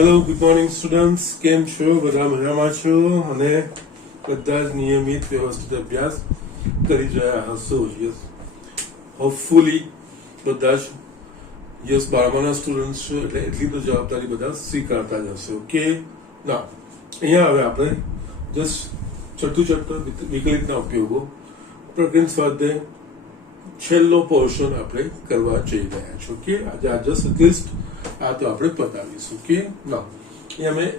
Hello good morning students, કેમ છો? બધા મજામાં છો અને બધા જ નિયમિત વ્યવસ્થિત અભ્યાસ કરી રહ્યા હશો. યસ, હોપફુલી બધા જ યસ બારમાના સ્ટુડન્ટ્સ છો એટલે એટલી તો જવાબદારી બધા સ્વીકારતા જ હશે. ઓકે, ના અહીંયા હવે આપણે જસ્ટ છઠ્ઠું ચેપ્ટર વિકલિતના ઉપયોગો પ્રકરણ સ્વાધ્યાય છેલ્લો પોર્શન આપણે કરવા જઈ રહ્યા છો. ઓકે, આજે આ જસ્ટ એટલીસ્ટ આ તો આપણે પતાવીશું. કે ના અહીંયા મેં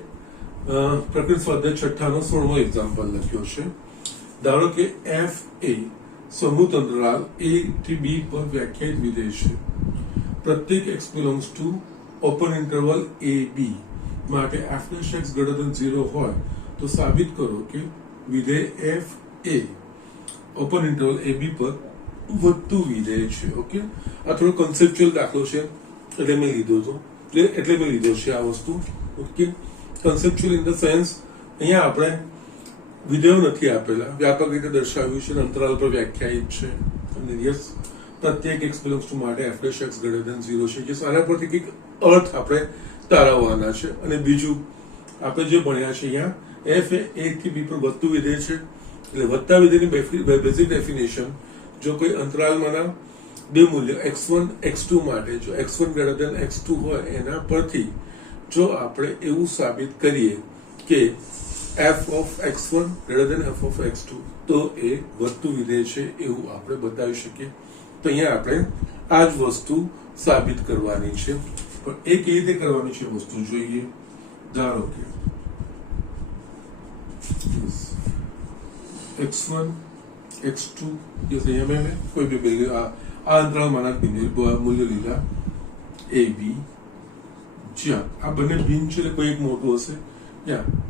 પ્રકૃતિ સ્વાધ્યાય છઠ્ઠાનો 16મો એક્ઝામ્પલ લખ્યો છે. ધારો કે એફ એ સમૂહ અંતરાલ એ થી બી પર વ્યાખ્યાયિત વિધેય છે. પ્રત્યેક x belongs to open interval a b માટે f dash x greater than 0 હોય તો સાબિત કરો કે વિધેય એફ એ ઓપન ઇન્ટરવલ એ બી પર વધતું વિધેય છે. ઓકે, આ થોડો કન્સેપ્ચ્યુઅલ દાખલો છે એટલે મેં લીધો છે આ વસ્તુ. Okay, conceptual in the sense અહીંયા આપણે વિધેયો નથી આપેલા, વ્યાપક રીતે દર્શાવ્યું છે, અંતરાલ પર વ્યાખ્યાયિત છે અને યસ પ્રત્યેક એક્સ બિલોંગ્સ ટુ માટે f dash x greater than 0 છે. યસ, આના પરથી કંઈક અર્થ આપણે તારવવાના છે. અને બીજું આપણે જે ભણ્યા છે અહીંયા એફ એ થી બી પર વધતું વિધેય છે એટલે વધતા વિધેયની બેઝિક ડેફિનેશન જો કોઈ અંતરાલમાંના બે મૂલ્ય x1 x2 માટે જો x1 ગ્રેટર ધેન x2 હોય એના પરથી જો આપણે એવું સાબિત કરીએ કે f of x1 greater than f of x2 તો એ વધતું વિધેય છે એવું આપણે બતાવી શકીએ. તો અહીંયા આપણે આ જ વસ્તુ સાબિત કરવાની છે. પણ એ કેવી રીતે કરવાની છે વસ્તુ જોઈએ. ધારો કે x1 x2 યસ અહીંયા મેં કોઈ બી વેલ્યુ આ અંતરાલમાંના મૂલ્ય લીધા એ બી જ્યાં આ બંને ભિન્ન છે એટલે કોઈ એક મોટું હશે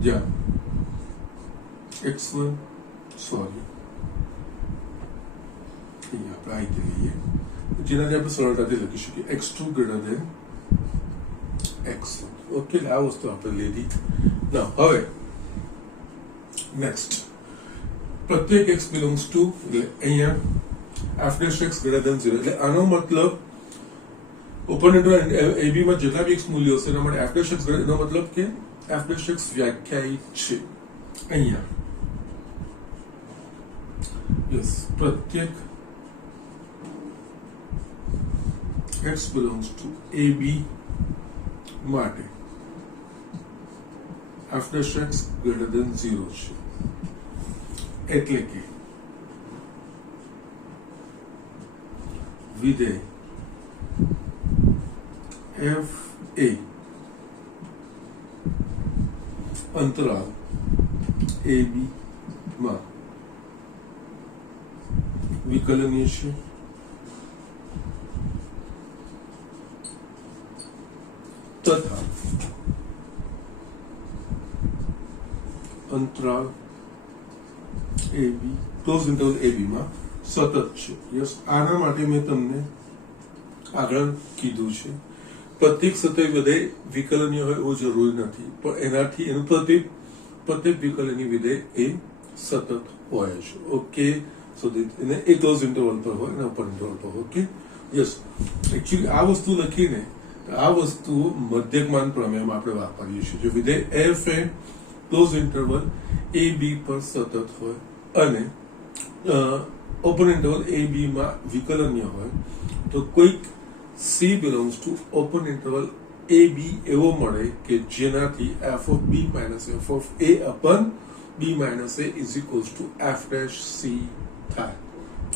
જ્યાં x1 સોરી અહીંયા આપણે આ રીતે લઈએ જેનાથી આપણે સરળતાથી લખી શકીએ x2 greater than x1. Okay, આ વસ્તુ આપણે લીધી. ના હવે નેક્સ્ટ પ્રત્યેક x બિલોંગ્સ ટુ એટલે અહીંયા f dash x greater than 0 એટલે આનો મતલબ ઓપન ઇન્ટરવલ ab માં જેટલા બી x મૂલ્યો હશે એના માટે f dash x એનો મતલબ કે f dash x વ્યાખ્યાયિત છે અહીંયા. યસ, પ્રત્યેક x belongs to ab માટે f dash x greater than 0 છે. એટલે કે વિધેય એફ એ અંતરાલ એ બી માં વિકલનીય છે તથા અંતરાલ એ બી ક્લોઝ ઇન્ટરવલ એ બી માં સતત છે. યસ, આના માટે મેં તમને આગળ કીધું છે પ્રત્યેક સતત વિધેય વિકલનીય હોય એવું જરૂરી નથી, પણ એનાથી એનું પ્રત્યેક વિકલનીય વિધેય એ સતત હોય છે. ઓકે, સો એને એ ક્લોઝ ઇન્ટરવલ પર હોય અને ઓપન ઇન્ટરવલ પર. ઓકે, યસ, એકચ્યુઅલી આ વસ્તુ લખીને આ વસ્તુ મધ્યકમાન પ્રમેયમાં આપણે વાપરીએ છીએ. જો વિધેય f A close interval a b પર સતત હોય અને ઓપન ઇન્ટરવલ એ બી માં વિકલનીય હોય તો કોઈક c belongs to open interval a b એવો મળે કે જેનાથી f of b minus f of a upon b minus a is equals to f dash c થાય.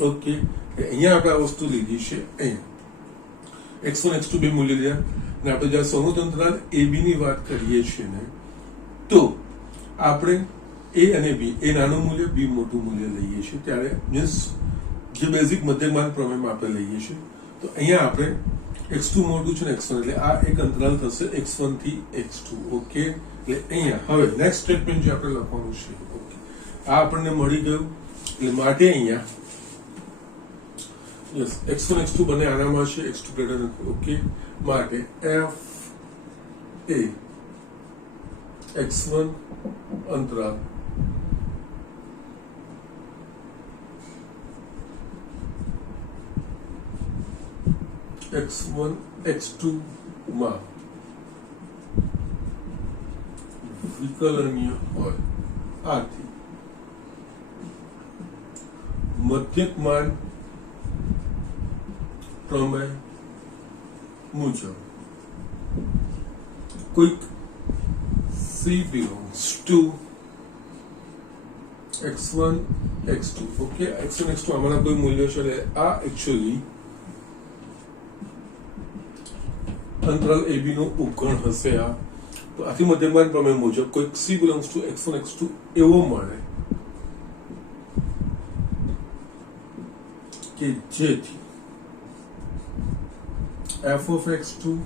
ઓકે, અહીંયા આપણે આ વસ્તુ લીધી છે. અહીંયા x1 x2 બે મૂલ્ય લીધા અને આપણે જ્યારે સમૂહ અંતરાલ એ બી ની વાત કરીએ છીએ ને તો આપણે એ અને બી એ નાનું મૂલ્ય બી મોટું મૂલ્ય લઈએ છીએ ત્યારે મીન્સ જે બેઝિક મધ્યકમાન પ્રમેયમાં આપણે લઈએ છીએ. તો અહીંયા આપણે x2 મોટું છે ને x1 એટલે આ એક અંતરાલ થશે x1 થી x2. ઓકે, એટલે અહીંયા હવે નેક્સ્ટ સ્ટેટમેન્ટ જે આપણે લખવાનું છે. ઓકે, આ આપણને મળી ગયું એટલે માટે અહીંયા યસ x1 x2 બંને આનામાં છે x2 ગ્રેટર ધેન. ઓકે, માટે f એ x1 અંતરાલ x1 x2 માં વિકલનીય હોય. આથી મધ્યકમાન પ્રમેય મુજબ કોઈક C belongs to x1 x2. Okay, x1 x2 આમાંના કોઈ મૂલ્ય છે એટલે આ એકચ્યુઅલી અંતરાલ AB નો ઉપગણ હશે. આ તો આથી મધ્યકમાન પ્રમેય મુજબ કોઈક C belongs to x1 x2 એવો મળે કે જેથી f of x2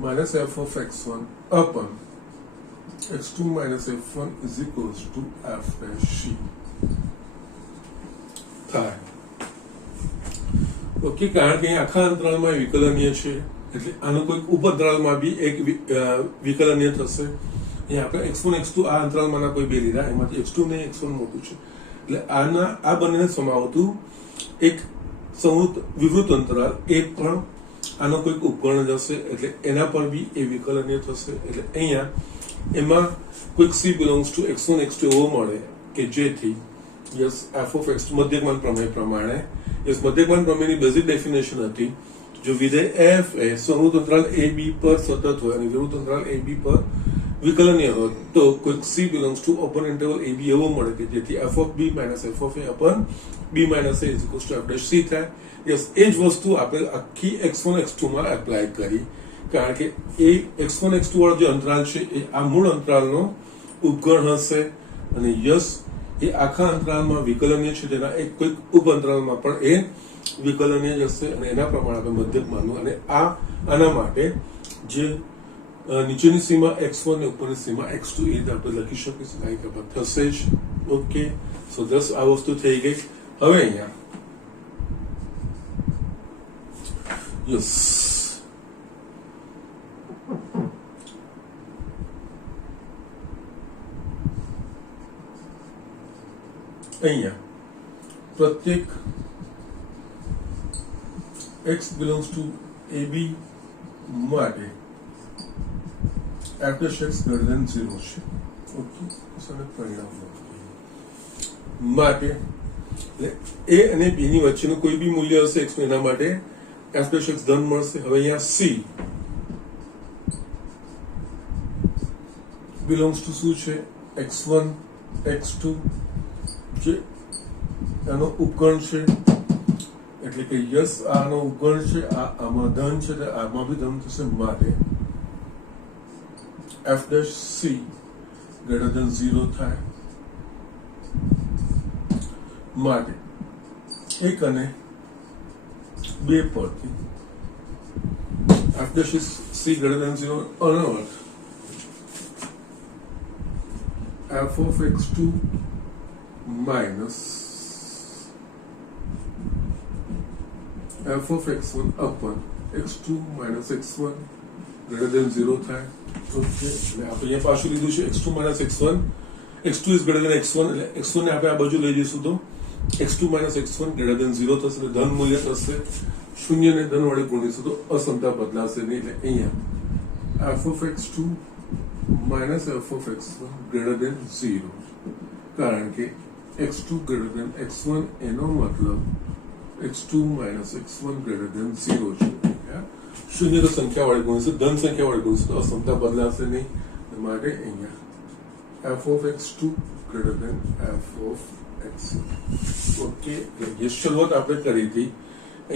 minus f of x1 upon x2 minus f1 is equals to f dash c થાય. ઓકે, કારણ કે આખા અંતરાલમાં વિકલનીય છે એટલે આનો કોઈક ઉપઅંતરાલમાં બી એક વિકલનીય થશે. અહીંયા આપણે x1 x2 આ અંતરાલમાંના કોઈ બે લીધા, એમાંથી x2 ને x1 મોટું છે એટલે આના આ બંનેને સમાવતું એક વિવૃત અંતરાલ એ પણ આનો કોઈક ઉપકરણ હશે એટલે એના પર બી એ વિકલનીય થશે. એટલે અહીંયા એમાં કોઈક C belongs to x1 x2 એવો મળે કે જેથી યસ f of x2 મધ્યકમાન પ્રમેય પ્રમાણે યસ મધ્યકમાન પ્રમેયની બેઝિક ડેફિનેશન હતી જો વિધેય f એ સમૃદ્ધ અંતરાલ AB પર સતત હોય અને વિવૃત અંતરાલ AB પર વિકલનીય હોય તો કોઈક C belongs to open interval AB એવો મળે કે જેથી f of b minus f of a upon b minus a is equals to f dash c થાય. યસ એ જ વસ્તુ આપણે આખી x1 x2 માં એપ્લાય કરી કારણ કે એ x1 x2 વાળો જે અંતરાલ છે એ આ મૂળ અંતરાલનો ઉપગણ હશે અને યસ એ આખા અંતરાલમાં વિકલનીય છે જેના એક કોઈક ઉપ અંતરાલમાં પણ એ વિકલનીય હશે અને એના પ્રમાણે આપણે મધ્યક માનવું અને આના માટે જે નીચેની સીમા x1 ને ઉપરની સીમા x2 એ રીતે આપણે લખી શકીશું કારણ કે થશે જ. ઓકે, સો દસ આ વસ્તુ થઈ ગઈ. હવે અહીંયા યસ અહીંયા પ્રત્યેક x belongs to AB માટે f dash x greater than 0 છે. ઓકે, સને પરિણામ માટે a અને b ની વચ્ચેનું કોઈ બી મૂલ્ય હશે x એના માટે f dash x ધન મળશે. હવે અહીંયા c belongs to શું છે x1 x2 જે આનો ઉપગણ છે એટલે કે યસ આનો ઉપગણ છે આમાં ધન છે એટલે આમાં બી ધન થશે માટે f dash c greater than 0 થાય. માટે એક અને બે પરથી f dash c greater than 0 અનવર્ત f of x2 minus f of x1 upon x2 minus x1 greater than 0 થાય. ઓકે, એટલે આપણે અહીંયા પાછું લીધું છે x2 minus x1 x2 is greater than x1 એટલે x1 ને આપણે આ બાજુ લઈ જઈશું તો x2 minus x1 greater than 0 થશે એટલે ધન મૂલ્ય થશે. શૂન્ય ને ધન વડે ગુણીશું તો અસમતા બદલાશે નહીં એટલે અહીંયા f of x2 minus f of x1 greater than 0 કારણ કે x2 greater than x1 એનો મતલબ x2 minus x1 greater than 0 છે. શૂન્ય તો સંખ્યા વડે ગુણીશું ધન સંખ્યા વડે ગુણીશું તો અસમતા બદલાશે નહીં માટે અહીંયા f of x2 greater than f of x1. Okay, જે શરૂઆત આપણે કરી હતી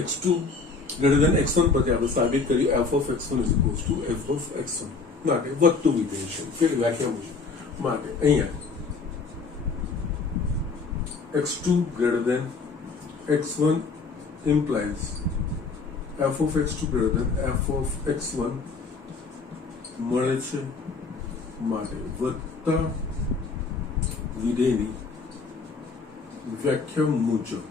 x2 greater than x1 પરથી આપણે સાબિત કર્યું f of x1 is equals to f of x1 માટે વધતું વિધેય છે કે વ્યાખ્યા મુજબ માટે અહીંયા x2 greater than x1 implies f of x2 greater than f of x1 મળે છે માટે વધતા વિધેયની વ્યાખ્યા મુજબ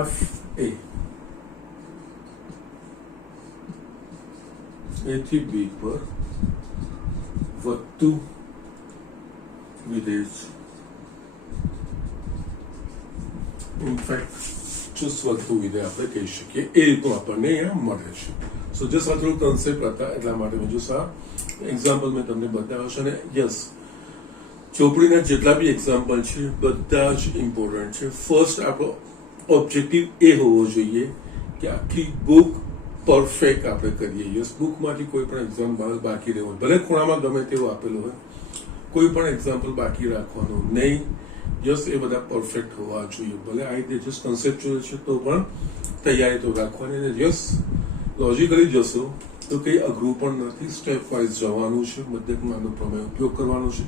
f a થી b પર વધતું વિધેય છે. ઇનફેક્ટ ચુસ્ત વધતું વિધેય આપણે કહી શકીએ એ રીતનું આપણને અહીંયા મળે છે. સો જસ્ટ આ થોડું કન્સેપ્ટ હતા એટલા માટે મેં જો એક્ઝામ્પલ મેં તમને બતાવ્યો છે. અને યસ, ચોપડીના જેટલા બી એક્ઝામ્પલ છે બધા જ ઇમ્પોર્ટન્ટ છે. ફર્સ્ટ આપણો ઓબ્જેક્ટિવ એ હોવો જોઈએ કે આખી બુક પરફેક્ટ આપણે કરીએ. યસ, બુકમાંથી કોઈ પણ એક્ઝામ્પલ બાકી રહેવું, ભલે ખૂણામાં ગમે તેવું આપેલું હોય, કોઈ પણ એક્ઝામ્પલ બાકી રાખવાનું નહીં. યસ, એ બધા પરફેક્ટ હોવા જોઈએ. ભલે આ રીતે જસ્ટ કન્સેપ્ચ્યુઅલ છે તો પણ તૈયારી તો રાખવાની. અને યસ, લોજિકલી જશો તો કંઈ અઘરું પણ નથી. સ્ટેપ વાઇઝ જવાનું છે. મધ્યકમાનનો પ્રમેય ઉપયોગ કરવાનો છે.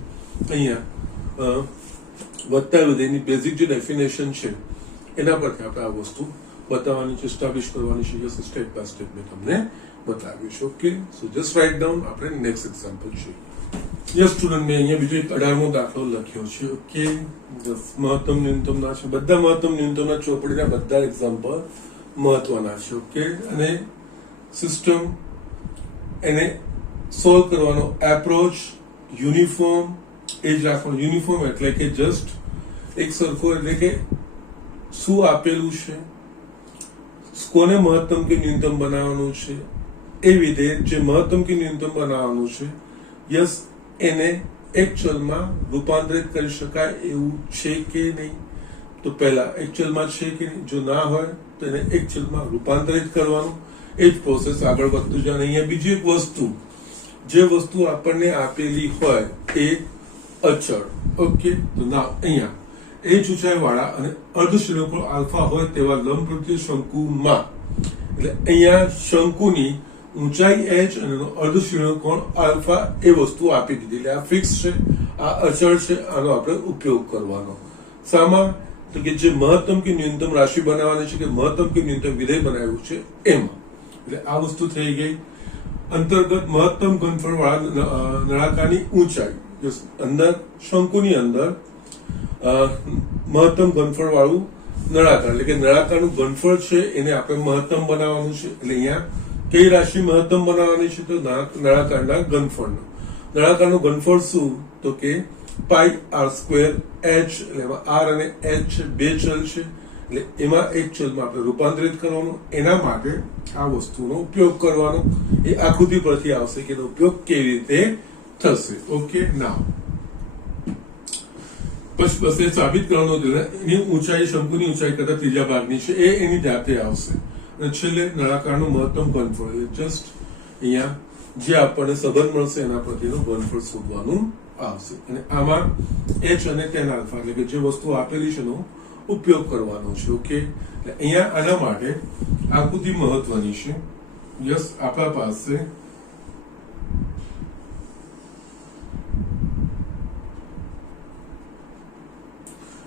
અહીંયા વધતા વિધેયની બેઝિક જે ડેફિનેશન છે એના પરથી આપણે આ વસ્તુ બતાવવાની છે, એસ્ટાબ્લિશ કરવાની છે. યસ, સ્ટેપ બાય સ્ટેપ મેં તમને બતાવ્યું છે. ઓકે, સો જસ્ટ રાઇટ ડાઉન. આપણે નેક્સ્ટ એક્ઝામ્પલ જોઈએ. યસ સ્ટુડન્ટ, મેં અહીંયા બીજો 18મો દાખલો લખ્યો છે. ઓકે, મહત્તમ ન્યૂનતમના છે. બધા મહત્તમ ન્યૂનતમના ચોપડીના બધા એક્ઝામ્પલ મહત્વના છે. ઓકે, અને સિસ્ટમ એને સોલ્વ કરવાનો એપ્રોચ યુનિફોર્મ એ જ રાખવાનો. યુનિફોર્મ એટલે કે જસ્ટ એક સરખો, એટલે કે શું આપેલું છે, કોને મહત્તમ કે ન્યૂનતમ બનાવવાનું છે, એ વિધેય જે મહત્તમ કે ન્યૂનતમ બનાવવાનું છે, યસ, એને એક ચલમાં રૂપાંતરિત કરી શકાય એવું છે કે નહીં. તો પહેલા એક ચલમાં છે કે નહીં, જો ના હોય તો એને એક ચલમાં રૂપાંતરિત કરવાનું. એ જ પ્રોસેસ આગળ વધતું જાય. અહીંયા બીજી એક વસ્તુ, જે વસ્તુ આપણને આપેલી હોય એ અચળ. ઓકે, તો ના અહીંયા એ જ ઊંચાઈ વાળા અને અર્ધશ્રેણકોણ આલ્ફા હોય તેવા લંબપ્રત્ય શંકુમાં, એટલે અહીંયા શંકુની ઊંચાઈ h અને એનો અર્ધશ્રેણકોણ આલ્ફા એ વસ્તુ આપી દીધી. એટલે આ ફિક્સ છે, આ અચળ છે, આનો આપણે ઉપયોગ કરવાનો. શામાં? તો કે જે મહત્તમ કે ન્યૂનતમ રાશિ બનાવવાની છે કે મહત્તમ કે ન્યૂનતમ વિધેય બનાવ્યું છે એમાં. એટલે આ વસ્તુ થઈ ગઈ. અંતર્ગત મહત્તમ ઘનફળ વાળા નળાકારની ઊંચાઈ, અંદર શંકુની અંદર મહત્તમ ઘનફળ વાળું નળાકાર, એટલે કે નળાકારનું ઘનફળ છે એને આપણે મહત્તમ બનાવવાનું છે. એટલે અહીંયા કઈ રાશિ મહત્તમ બનાવવાની છે? તો નળાકારના ઘનફળનું. નળાકારનું ઘનફળ શું? તો કે પાઈ આર સ્ક્વેર h. એટલે એમાં r અને h છે, બે ચલ છે. એટલે એમાં એક ચલમાં આપણે રૂપાંતરિત કરવાનું. એના માટે આ વસ્તુનો ઉપયોગ કરવાનો. એ આકૃતિ પરથી આવશે કે એનો ઉપયોગ કેવી રીતે થશે. ઓકે, નાવ પછી બસ એ સાબિત કરવાનું. એની ઊંચાઈ શંકુની ઊંચાઈ કરતા ત્રીજા ભાગની છે, એ એની જાતે આવશે. અને છેલ્લે નળાકારનું મહત્તમ ઘનફળ, જસ્ટ અહીંયા જે આપણને સંબંધ મળશે એના પરથીનું ઘનફળ શોધવાનું આવશે. અને આમાં h અને tan આલ્ફા, એટલે કે જે વસ્તુ આપેલી છે એનો ઉપયોગ કરવાનો છે. ઓકે, એટલે અહીંયા આના માટે આકૃતિ મહત્વની છે. યસ, આપણા પાસે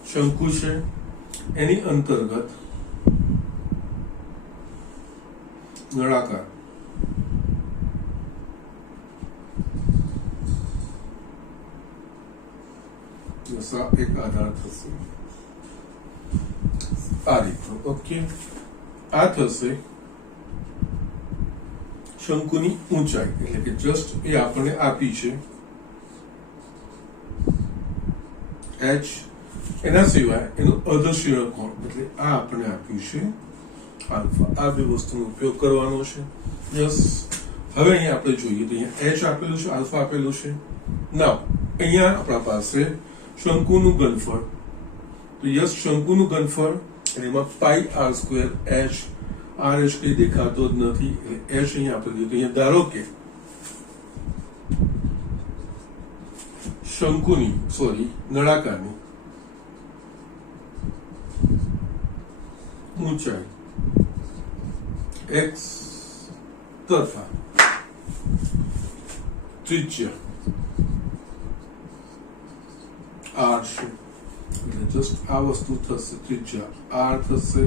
શંકુ છે, એની અંતર્ગત નળાકાર એક આધાર થશે આ રીતનો. ઓકે, આ થશે શંકુની ઊંચાઈ, એટલે કે જસ્ટ એ આપણને આપી છે h. એના સિવાય એનું અર્ધશ્રેણકોણ, એટલે આ આપણને આપ્યું છે આલ્ફા. આ બે વસ્તુનો ઉપયોગ કરવાનો છે. યસ, હવે અહીંયા આપણે જોઈએ તો અહીંયા h આપેલું છે, આલ્ફા આપેલું છે. નાવ અહીંયા આપણા પાસે શંકુનું ઘનફળ, તો યસ, શંકુનું ઘનફળ એમાં pi r square h. R h કઈ દેખાતો જ નથી, એટલે h અહીંયા આપણે લીધું. અહીંયા ધારો કે શંકુની નળાકારની ઊંચાઈ x તથા ત્રિજ્યા r છે. એટલે જસ્ટ આ વસ્તુ થશે, ત્રિજ્યા r થશે,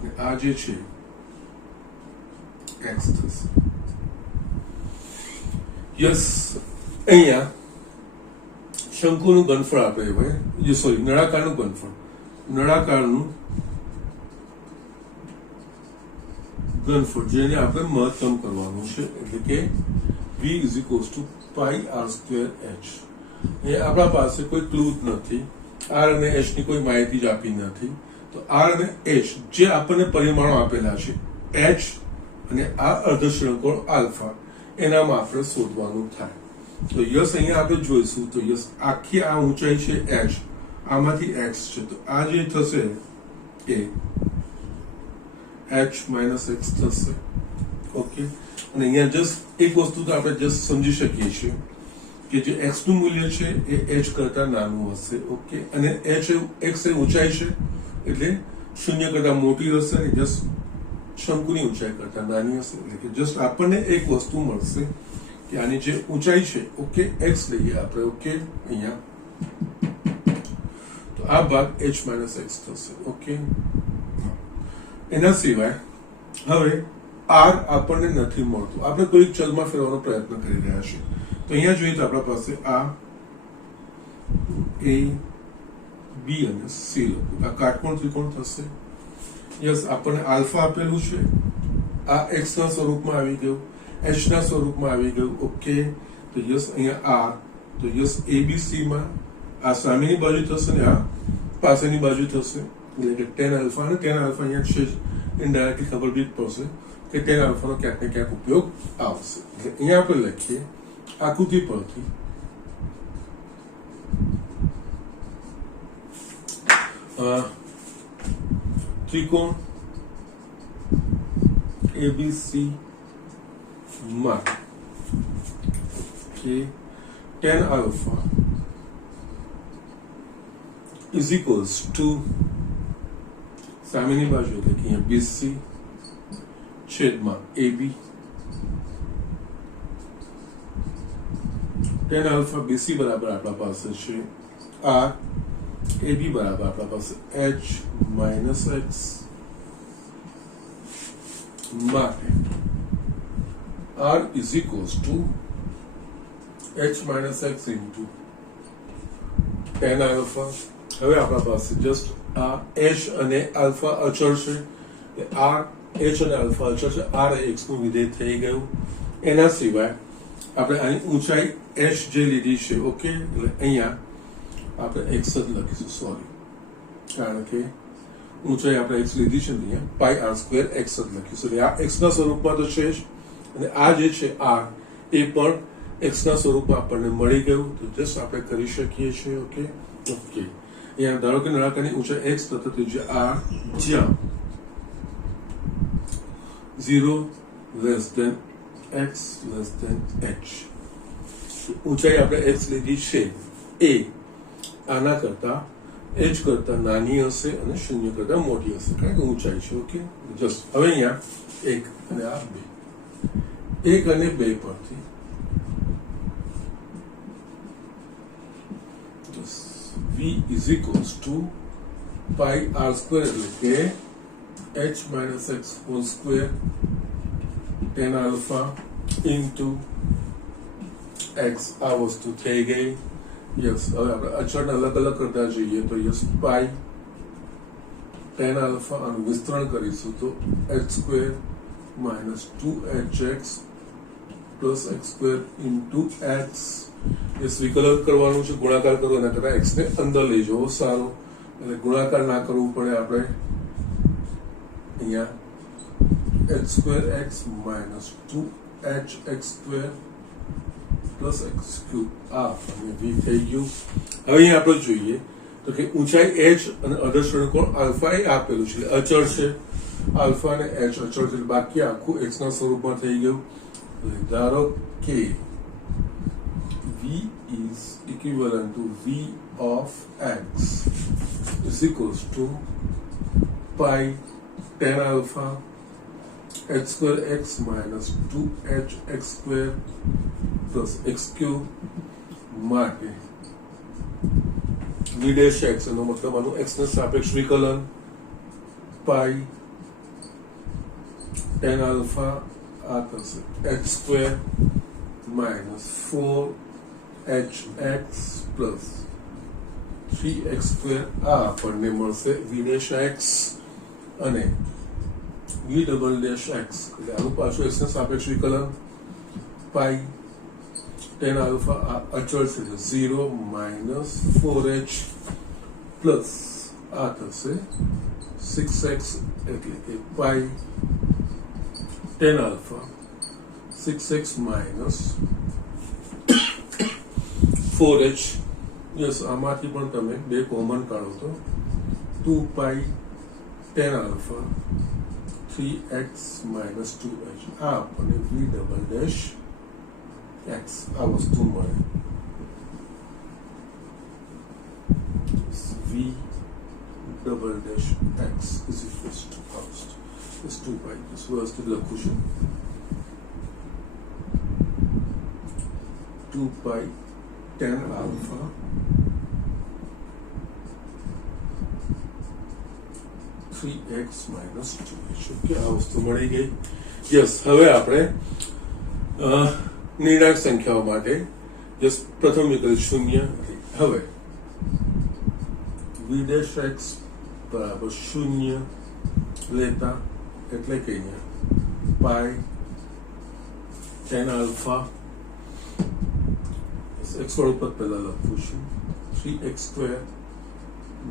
અને આ જે છે x થશે. યસ, અહીંયા શંકુનું ઘનફળ આપણે હોય, નળાકારનું ઘનફળ, નળાકારનું ઘનફળ જેને આપણે મહત્તમ કરવાનું છે, એટલે કે v પાઈ આર સ્ક્વેર h. એ આપણા પાસે કોઈ ક્લુ જ નથી, r અને h ની કોઈ માહિતી જ આપી નથી. તો r અને h જે આપણને પરિમાણો આપેલા છે, h અને આ અર્ધશ્રેણકોણ આલ્ફા, એનામાં આપણે શોધવાનું થાય. તો યસ અહીંયા આપણે જોઈશું. તો યસ આખી આ ઊંચાઈ છે h, આમાંથી x છે, તો આ જે થશે એ h માઇનસ x થશે. ઓકે, અને અહીંયા જસ્ટ એક વસ્તુ તો આપણે જસ્ટ સમજી શકીએ છીએ કે જે x નું મૂલ્ય છે એ h કરતા નાનું હશે. ઓકે, અને x એ ઊંચાઈ છે એટલે શૂન્ય કરતા મોટી હશે અને જસ્ટ શંકુની ઊંચાઈ કરતા નાની હશે. એટલે કે જસ્ટ આપણને એક વસ્તુ મળશે કે આની જે ઊંચાઈ છે, ઓકે, x લઈએ આપણે. ઓકે, અહીંયા તો આ ભાગ h માઇનસ x થશે. ઓકે, એના સિવાય હવે r આપણને નથી મળતું, આપણે કોઈ ચલમાં ફેરવાનો પ્રયત્ન કરી રહ્યા છીએ. તો અહીંયા જોઈએ તો આપણા પાસે આ a b અને c લખું, આ કાટકોણ ત્રિકોણ થશે. યસ, આપણને આલ્ફા આપેલું છે, આ x ના સ્વરૂપમાં આવી ગયું, h ના સ્વરૂપમાં આવી ગયું. ઓકે, તો યસ અહીંયા r, તો યસ abc માં આ સામેની બાજુ થશે ને આ પાસેની બાજુ થશે, એટલે કે tan આલ્ફા. અને tan આલ્ફા અહીંયા છે ઇનડાયરેક્ટલી ખબર બી પડશે કે tan આલ્ફાનો ક્યાંક ને ક્યાંક ઉપયોગ આવશે. એટલે અહીંયા આપણે લખીએ આકૃતિ પરથી ત્રિકોણ ABC માં કે tan alpha is equals to સામેની બાજુ એટલે કે અહીંયા BC છેદમાં AB. tan આલ્ફા BC બરાબર આપણા પાસે છે R, AB બરાબર આપણા પાસે h માઇનસ x માટે R is equals to h minus x into tan alpha. હવે આપણા પાસે જસ્ટ આ h અને આલ્ફા અચળ છે, r h અને આલ્ફા અચળ છે, r એ x નું વિધેય થઈ ગયું. એના સિવાય આપણે આની ઊંચાઈ h જે લીધી છે, ઓકે, એટલે અહીંયા આપણે x જ લખીશું, સોરી, કારણ કે ઊંચાઈ આપણે x લીધી છે ને અહીંયા પાઈ r સ્ક્વેર x જ લખીશું. એટલે આ x ના સ્વરૂપમાં તો છે જ, અને આ જે છે r એ પણ x ના સ્વરૂપમાં આપણને મળી ગયું. તો જસ્ટ આપણે કરી શકીએ છીએ. ઓકે, ઓકે, અહીંયા ધારો કે નળાકારની ઊંચાઈ x તથા ત્રિજ્યા r જ્યાં 0 less than x less than h. ઊંચાઈ આપણે x લીધી છે એ આના કરતા h કરતા નાની હશે અને શૂન્ય કરતા મોટી હશે, કારણ કે ઊંચાઈ છે. ઓકે, જસ્ટ હવે અહીંયા 1 અને આ 2, 1 અને 2 પરથી v is equals to pi r square એટલે કે h minus x whole square tan alpha into x. આ વસ્તુ થઈ ગઈ. યસ, હવે આપણે અચળને અલગ અલગ કરતા જઈએ તો યસ પાઈ tan alpha આનું વિસ્તરણ કરીશું તો h square minus 2hx plus x square into x. Yes, વિકલન કરવાનું છે, ગુણાકાર કરો એના કરતા x ને અંદર લઈ જવો સારું, એટલે ગુણાકાર ના કરવું પડે. આપણે અહીંયા h square x minus 2hx square plus x cube આ અને v થઈ ગયું. હવે અહીંયા આપણે જોઈએ તો કે ઊંચાઈ h અને અધર કોણ આલ્ફા એ આપેલું છે, અચળ છે, આલ્ફા અને h અચળ છે, બાકી આખું x ના સ્વરૂપમાં થઈ ગયું. ધારો કે v is equivalent to v of x is equals to pi tan alpha h square x minus 2hx square plus x cube માટે v dash x એનો મતલબ આનું x ને સાપેક્ષ વિકલન pi tan alpha આ થશે h square minus 4hx plus 3x square આ આપણને મળશે v dash x અને v double dash x, એટલે આનું પાછું x ને સાપેક્ષ વિકલન pi tan alpha આ અચળ છે 0 minus 4h plus આ થશે 6x એટલે કે pi tan alpha 6x minus 4h. Yes, આમાંથી પણ તમે બે કોમન કાઢો તો 2 pi tan alpha 3x minus 2h. આ આપણને v double dash x આ વસ્તુ મળે. v double dash x is equals to first is 2 pi. this વસ્તુ લખું છું 2 pi tan alpha 3x minus 2h. Okay, આ વસ્તુ મળી ગઈ. યસ, હવે આપણે નિર્ણાયક સંખ્યાઓ માટે યસ પ્રથમ વિકલ્પ 0. હવે v dash x બરાબર 0 લેતા એટલે કે અહીંયા પાઈ tan alpha x વાળું પદ પહેલા લખું છું 3x square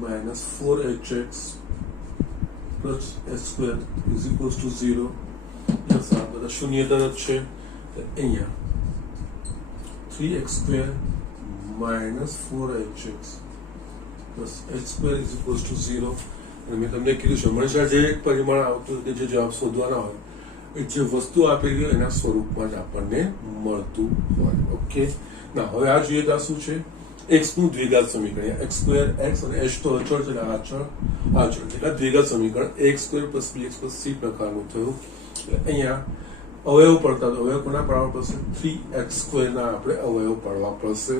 minus 4hx plus h square is equals to 0. Yes, આ બધા શૂન્યતર જ છે. અહીંયા 3x square minus 4hx plus h square is equals to 0. અને મેં તમને કીધું છે હંમેશા જે એક પરિમાણ આવતું કે જે જવાબ શોધવાના હોય એ જે વસ્તુ આપેલી હોય એના સ્વરૂપમાં જ આપણને મળતું હોય. ઓકે, ના હવે આ જોઈએ તો આ શું છે? x નું દ્વિઘાત સમીકરણ. x સ્ક્વેર x અને h તો અચળ છે, અચળ એટલે દ્વિઘાત સમીકરણ x square plus bx plus c પ્રકારનું થયું. અહીંયા અવયવ પડતા તો અવયવ કોના પાડવા પડશે? 3x સ્ક્વેર ના આપણે અવયવ પાડવા પડશે.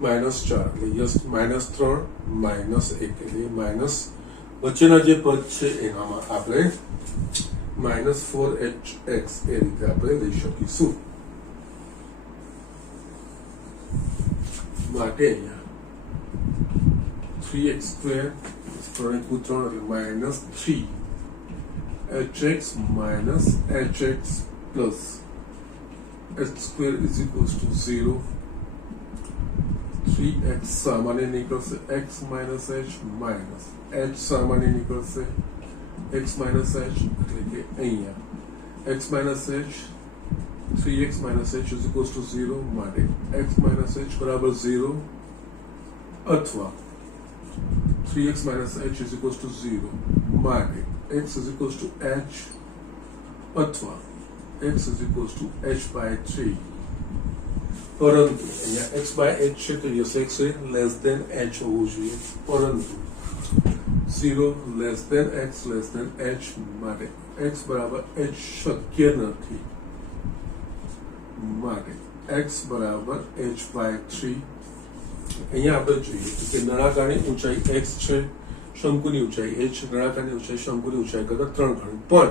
-4 એટલે યસ -3 -1 એટલે માઇનસ વચ્ચેના જે પદ છે એનામાં આપણે -4hx એ રીતે આપણે લઈ શકીશું. માટે અહીંયા 3x square -3 hx minus hx plus h square is equals to 0. 3x સામાન્ય નીકળશે x minus h minus h સામાન્ય નીકળશે x minus h એટલે કે અહીંયા x minus h 3x minus h is equals to 0 માટે x minus h બરાબર 0 અથવા 3x minus h is equals to 0 માટે x is equals to h અથવા x is equals to h by 3. પરંતુ અહીંયા x by h છે તો yes x less than h હોવું જોઈએ, પરંતુ 0 less than x less than h માટે x બરાબર h શક્ય નથી માટે x બરાબર h by 3. અહીંયા આપણે જોઈએ કે નળાકારની ઊંચાઈ x છે, શંકુની ઊંચાઈ h, નળાકારની ઊંચાઈ શંકુની ઊંચાઈ કરતા 3 ગણી, પણ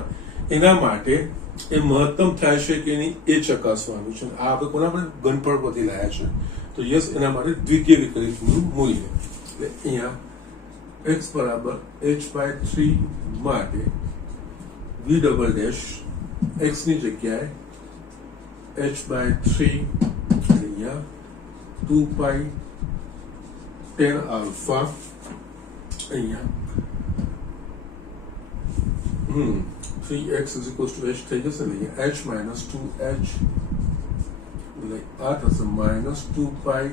એના માટે એ મહત્તમ થાય છે કે નહીં એ ચકાસવાનું છે. આ આપણે કોના પર ઘનફળ પરથી લાયા છે તો યસ એના માટે દ્વિતીય વિકલ્પનું મૂલ્ય એટલે અહીંયા x બરાબર h by 3 માટે v ડબલ ડેશ x ની જગ્યાએ h by 3 અહીંયા 2 pi tan alpha અહીંયા 3x is equals to h થઈ જશે ને h minus 2h એટલે આ થશે minus 2 pi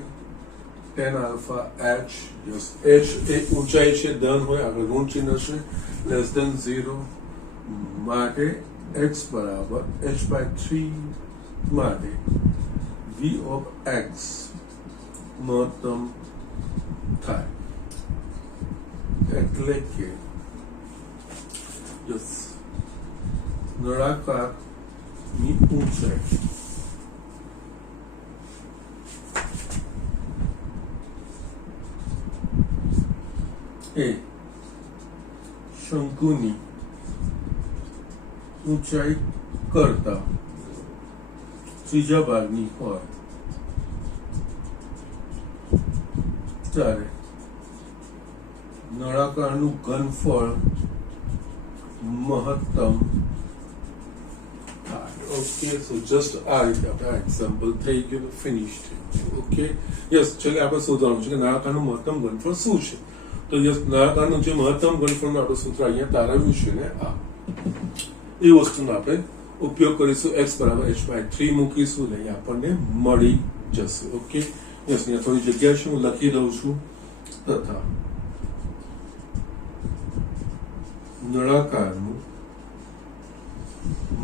tan alpha h. yes h એ ઊંચાઈ છે ધન હોય આગળ ઋણ ચિહ્ન છે લેસ ધેન 0 માટે x બરાબર h by 3 માટે v of x મહત્તમ થાય એટલે કે યસ નળાકારની ઊંચાઈ એ શંકુની ઊંચાઈ કરતા ત્રીજા ભાગની હોય ત્યારે નળાકારનું ઘનફળ મહત્તમ થાય. ઓકે, સો જસ્ટ આ રીતે આપણે એક્ઝામ્પલ થઈ ગયું, ફિનિશ થઈ ગયું. ઓકે, યસ છેલ્લે આપણે શોધવાનું છે કે નળાકારનું મહત્તમ ઘનફળ શું છે. તો યસ નળાકારનું જે મહત્તમ ઘનફળનું આપણે સૂત્ર અહીંયા તારવ્યું છે ને આ એ વસ્તુનો આપણે ઉપયોગ કરીશું x બરાબર h/3 મૂકીશું એટલે અહીંયા આપણને મળી જશે. ઓકે, યસ, અહીંયા થોડી જગ્યા છે, હું લખી દઉં છું. તથા નળાકારનું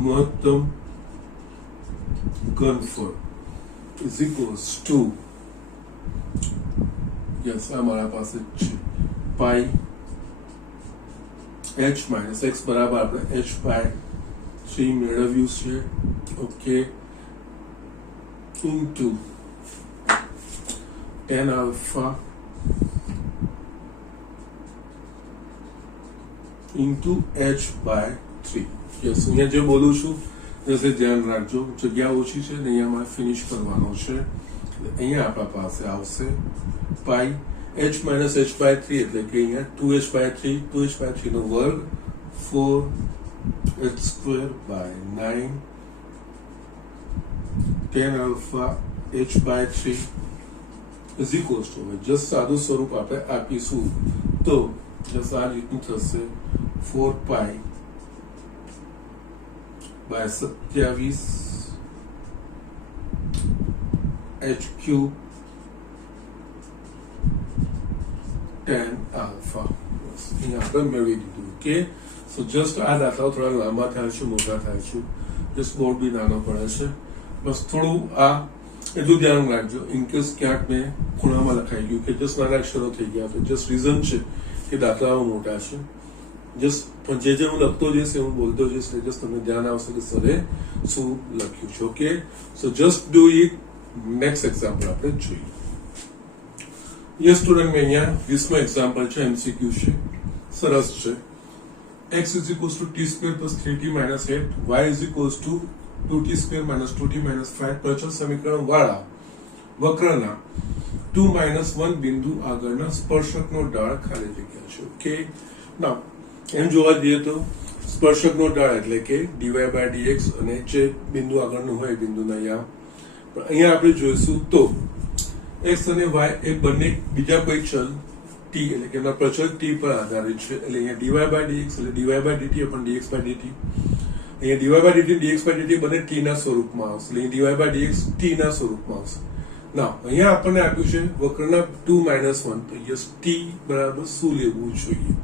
મહત્તમ ઘનફળ is equals to, યસ, આ મારા પાસે છે, પાઈ h માઇનસ x બરાબર આપણે h/3 મેળવ્યું છે. Okay, into tan alpha into h/3. Yes, અહીંયા જે બોલું છું જશે ધ્યાન રાખજો, જગ્યા ઓછી છે ને અહીંયા મારે ફિનિશ કરવાનો છે. અહીંયા આપણા પાસે આવશે પાઈ h માઇનસ h/3 એટલે કે અહીંયા 2h/3 નો વર્ગ 4h² 9 tan alpha h/3 is equals to, just સાદું સ્વરૂપ આપણે આપીશું તો જસ્ટ આ રીતનું થશે 4 by 27 h³ tan આલ્ફા. અહીંયા આપણે મેળવી દીધું. ઓકે, સો જસ્ટ આ દાખલાઓ થોડા લાંબા થાય છે, મોટા થાય છે, જસ્ટ બોર્ડ બી નાનો પડે છે, બસ થોડું આ એટલું ધ્યાન રાખજો. ઇનકેસ ક્યાંક મેં ખૂણામાં લખાઈ ગયું કે જસ્ટ નાના અક્ષરો થઈ ગયા તો જસ્ટ રીઝન છે કે દાખલાઓ મોટા છે. જસ્ટ પણ જે હું લખતો જઈશ હું બોલતો જઈશ એટલે જસ્ટ તમને ધ્યાન આવશે કે સરે શું લખ્યું છે. Okay, so just do it. Next example આપણે જોઈએ. યસ સ્ટુડન્ટ, મેં અહીંયા 20મો એક્ઝામ્પલ છે, એમસીક્યુ છે, સરસ છે. x is equals to t square plus 3t minus 8, y is equals to 2t square minus 2t minus 5 પ્રચલ સમીકરણ વાળા વક્રના 2 minus 1 બિંદુ આગળના સ્પર્શકનો ઢાળ ખાલી જગ્યા છે. ઓકે, નાઉ એમ જોવા જઈએ તો સ્પર્શકનો ઢાળ એટલે કે dy/dx અને જે બિંદુ આગળનું હોય બિંદુના યા, પણ અહીંયા આપણે જોઈશું તો x અને y એ બંને બીજા કોઈ ચલ t એટલે કે એમના પ્રચલ t પર આધારિત છે. એટલે અહીંયા dy/dx એટલે dy/dt upon dx/dt, અહીંયા dy/dt dx/dt બંને t ના સ્વરૂપમાં આવશે. એટલે dy/dx t ના સ્વરૂપમાં આવશે. ના, અહીંયા આપણને આપ્યું છે વક્રના 2 - 1, તો યસ t બરાબર શું લેવું જોઈએ?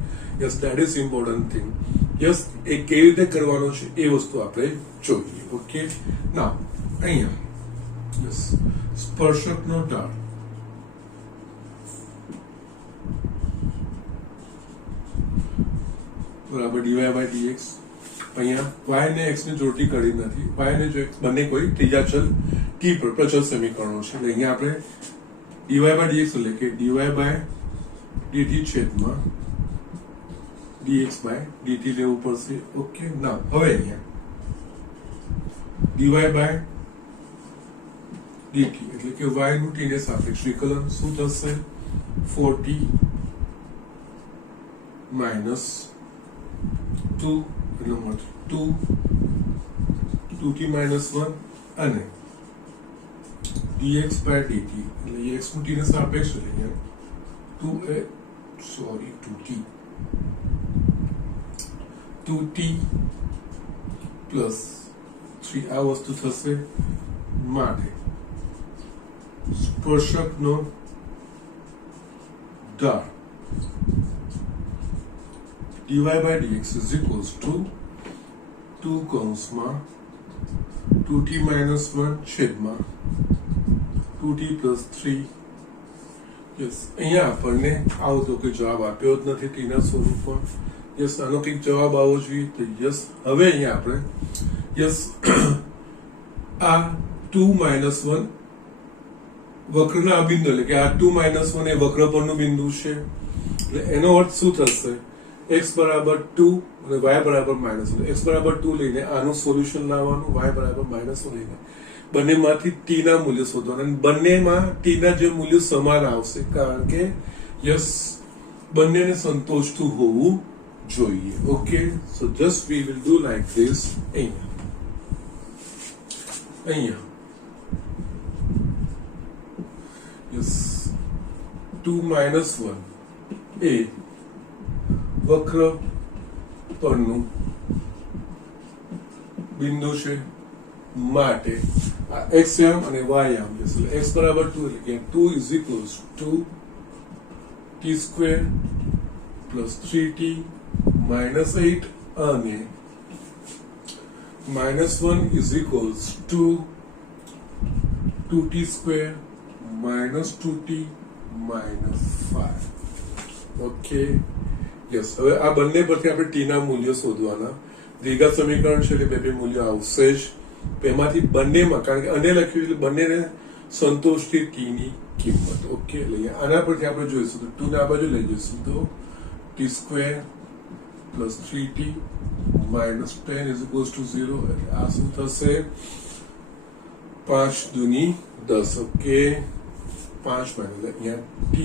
Yes, that is important thing. Yes, એ કેવી રીતે કરવાનો છે એ વસ્તુ આપણે જોઈએ. ઓકે, ના અહીંયા યસ સ્પર્શકનો ઢાળ બરાબર dy/dx. અહીંયા y ને x ને જોડતી કરી નથી, y ને જો x બંને કોઈ ત્રીજા ચલ t પર પ્રચલ સમીકરણો છે. એટલે અહીંયા આપણે dy/dx એટલે કે dy/dt છેદમાં dx/dt લેવું પડશે. ઓકે, ના હવે અહીંયા dy/dt એટલે કે y નું t ને સાપેક્ષ વિકલન શું થશે? 4t minus 2 એટલે 2t minus 1 અને dx/dt એટલે x નું t ને સાપેક્ષ છે અહીંયા 2t plus 3 આ વસ્તુ થશે માટે સ્પર્શકનો ઢાળ dy/dx is equals to 2 કૌંસમાં 2t minus 1 છેદમાં 2t plus 3. યસ, અહીંયા આપણને આવો તો કોઈ જવાબ આપ્યો જ નથી t ના સ્વરૂપમાં. યસ, આનો કંઈક જવાબ આવવો જોઈએ. તો યસ, હવે અહીંયા આપણે યસ આ 2 - 1 વક્રના આ બિંદુ એટલે કે આ 2 - 1 એ વક્ર પરનું બિંદુ છે. એટલે એનો અર્થ શું થશે? x બરાબર 2 અને y બરાબર -1. x બરાબર 2 લઈને આનું સોલ્યુશન લાવવાનું, y બરાબર -1 લઈને બંનેમાંથી t ના મૂલ્ય શોધવાના અને બંનેમાં t ના જે મૂલ્ય સમાન આવશે કારણ કે યસ બંનેને સંતોષતું હોવું જોઈએ. Okay, so just we will do like this. અહીંયા યસ 2 - 1 એ વક્ર પરનું બિંદુ છે માટે આ x યામ અને y યામ છે. એટલે x બરાબર 2 એટલે કે 2 is equals two t square plus 3t minus 8 અને -1 is equals two 2t square minus 2t minus 5. Okay yes. હવે આ બંને પરથી આપણે t ના મૂલ્યો શોધવાના. દ્વિઘાત સમીકરણ છે એટલે બે મૂલ્યો આવશે જ. એમાંથી બંનેમાં, કારણ કે અને લખ્યું એટલે બંનેને સંતોષતી t ની કિંમત. ઓકે એટલે આના પરથી આપણે જોઈશું તો 2 ને આ બાજુ લઈ જઈશું તો t square plus 3t minus 10 is equals two 0. એટલે આ શું થશે? 5 દુની 10. ઓકે 5 માઇનસ અહીંયા t